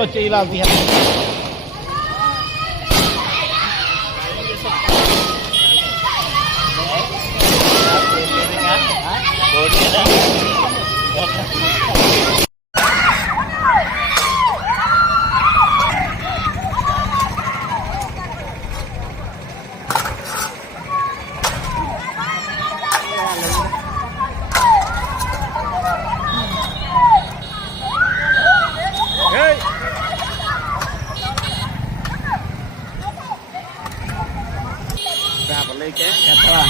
వాళ్ళు వచ్చి ఇలా పేపర్లు ఎత్తవా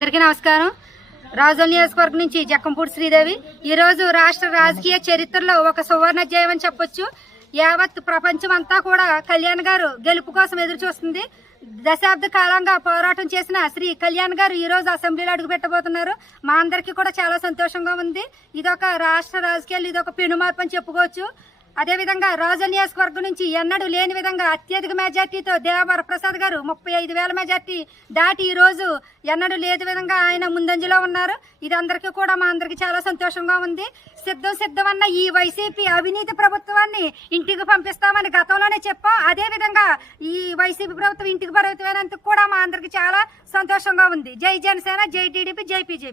అందరికీ నమస్కారం. రాజోల్ నియోజకవర్గం నుంచి జక్కంపూడి శ్రీదేవి. ఈరోజు రాష్ట్ర రాజకీయ చరిత్రలో ఒక సువర్ణాధ్యాయం అని చెప్పొచ్చు. యావత్ ప్రపంచం అంతా కూడా కళ్యాణ్ గారు గెలుపు కోసం ఎదురు చూస్తుంది. దశాబ్ద కాలంగా పోరాటం చేసిన శ్రీ కళ్యాణ్ గారు ఈ రోజు అసెంబ్లీలో అడుగు పెట్టబోతున్నారు. మా అందరికీ కూడా చాలా సంతోషంగా ఉంది. ఇదొక రాష్ట్ర రాజకీయాలు ఇదొక పెనుమార్పు అని చెప్పుకోవచ్చు. అదేవిధంగా రాజోల్ నియోజకవర్గం నుంచి ఎన్నడూ లేని విధంగా అత్యధిక మెజార్టీతో దేవవరప్రసాద్ గారు 35,000 మెజార్టీ దాటి ఈ రోజు ఎన్నడూ లేని విధంగా ఆయన ముందంజలో ఉన్నారు. ఇది అందరికీ కూడా మా అందరికీ చాలా సంతోషంగా ఉంది. సిద్ధమన్న ఈ వైసీపీ అవినీతి ప్రభుత్వాన్ని ఇంటికి పంపిస్తామని గతంలోనే చెప్పాం. అదేవిధంగా ఈ వైసీపీ ప్రభుత్వం ఇంటికి పరిమితమైనందుకు కూడా మా అందరికీ చాలా సంతోషంగా ఉంది. జై జనసేన, జై టీడీపీ, జై బీజేపీ.